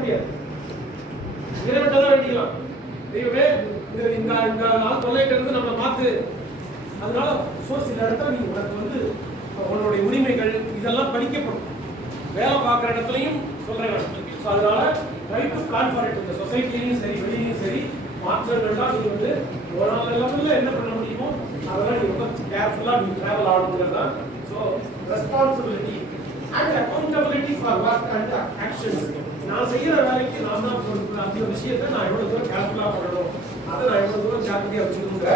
முடியாது. இறைவன் தான் வேண்டிக்கலாம். தெய்வமே இந்த ஆள் தொல்லைக்கிறது நம்ம மாத்து. அதனால சில இடத்துல நீங்க உனக்கு வந்து உன்னுடைய உரிமைகள் இதெல்லாம் படிக்கப்படும். வேலை பார்க்குற இடத்துலையும் சொல்றேன். ஸோ அதனால right to plan for it. இந்த சொசைட்டிலையும் சரி வெளியிலையும் சரி மாற்றங்கள்லாம் நீங்க வந்து ஒரு நாள் லெவலில் என்ன பண்ண முடியுமோ அதெல்லாம் நீங்க ரொம்ப கேர்ஃபுல்லாக நீங்க ட்ராவல் ஆகணுங்கிறது தான். So responsibility and accountability for work and actions. நான் செய்யற வேலைக்கு நான் தான் பொறுப்பு. அந்த விஷயத்தை நான் எவ்வளவு தூரம் கேர்ஃபுல்லாக பண்ணணும், அதை நான் எவ்வளவு தூரம் ஜாக்கிரதையாக வச்சுக்கணுங்கிற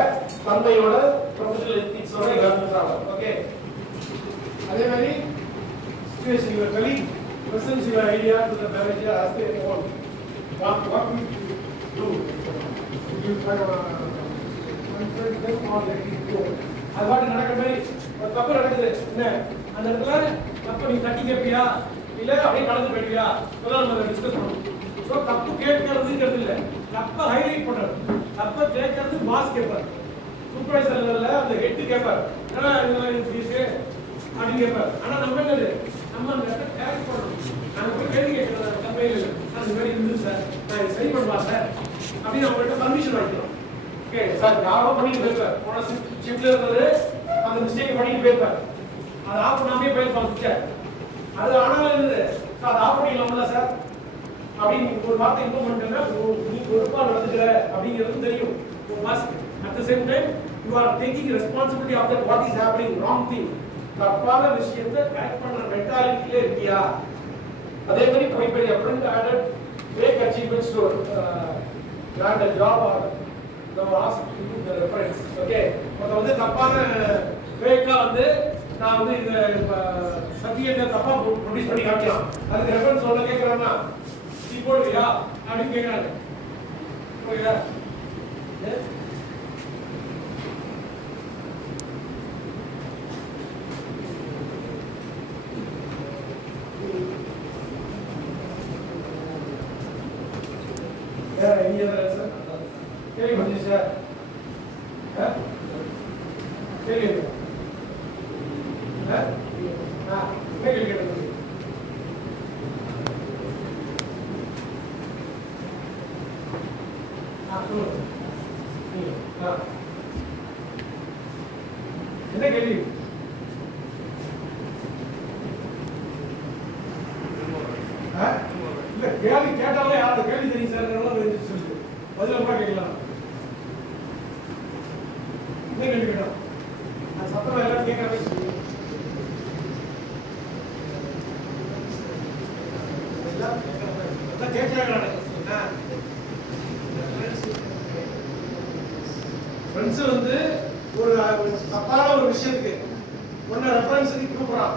தந்தையோட ப்ரொஃபஷனல் எத்திக்ஸோட கவர்னன்ஸ். ஓகே, அதே மாதிரி situation your colleague presents your idea to the manager as they want. What will you do? Will you try to confront them or let it go? அது பாட்டு நடக்கிற மாதிரி ஒரு தப்பு நடக்குது, என்ன அந்த இடத்துல தப்பு நீ தட்டி கேட்பியா இல்லை அப்படியே நடந்து போயிடுவியா, இதெல்லாம் நம்ம டிஸ்கஸ் பண்ணுவோம். ஸோ தப்பு கேட்கறதுங்கிறது இல்லை, தப்பை ஹைலைட் பண்ணுறது. தப்பை கேட்கறது பாஸ் கேட்பார், சூப்பர்வைசர் லெவலில் அந்த ஹெட்டு கேட்பார், ஏன்னா இதெல்லாம் ஃபீஸு அப்படின்னு கேட்பார். ஆனால் நம்ம என்னது, நம்ம அந்த இடத்த டேரக்ட் பண்ணணும். நாங்கள் போய் கேள்வி கேட்கறது தப்பையில் இல்லை, நான் இந்த மாதிரி இருந்தது சார், நான் இதை சரி பண்ணுவா சார் அப்படின்னு அவங்கள்ட்ட பர்மிஷன் வாங்கிக்கிறோம். ஓகே சார், யாரோ பண்ணிட்டு போயிருப்பார், போன ஷிஃப்ட்ல இருந்தது அந்த மிஸ்டேக் பண்ணிட்டு போயிருப்பார், அதை ஆஃப் பண்ணாமே போயிருப்பான் சுவிட்சை. அது ஆனாலும் இருந்தது சார், அதை ஆஃப் பண்ணிடலாம்ல சார் அப்படின்னு ஒரு வார்த்தை இன்ஃபார்ம் பண்ணிட்டேன்னா நீ பொறுப்பாக நடந்துக்கிற அப்படிங்கிறது தெரியும் ஒரு மாஸ்க்கு. At the same time you are taking responsibility of that what is happening wrong thing. தப்பான விஷயத்தை கரெக்ட் பண்ற மென்டாலிட்டியில இருக்கியா? அதே மாதிரி கைப்படி friend added fake achievements to land a job or now ask to do the reference. Okay, அது வந்து தப்பான ஃபேக்கா வந்து நான் வந்து இந்த சர்டிஃபிகேட்டை தப்பா ப்ரொடியூஸ் பண்ணி காமிக்கலாம், அதுக்கு ரெஃபரன்ஸ் சொல்ல கேட்கறானா நீ போடுவியா அப்படின்னு கேட்கறாங்க. ஓகேயா? Any other answer? Very good, sir. Huh? Very good. Huh? Make it get it. Absolutely. என்ன கேள்வி? இல்ல கேள்வி கேட்டாலே யாரு கேள்வி தெரியும் சார், சொல்லுது பதில கூட கேட்கலாம். என்ன கேள்வி கேட்டோம்? நான் சத்தமா எல்லாம் கேட்கறேன். ஃப்ரெண்ட்ஸ் வந்து ஒரு தப்பான ஒரு விஷயத்துக்கு ஒன்னு ரெஃபரன்ஸுக்கு கூப்பிடுறான்,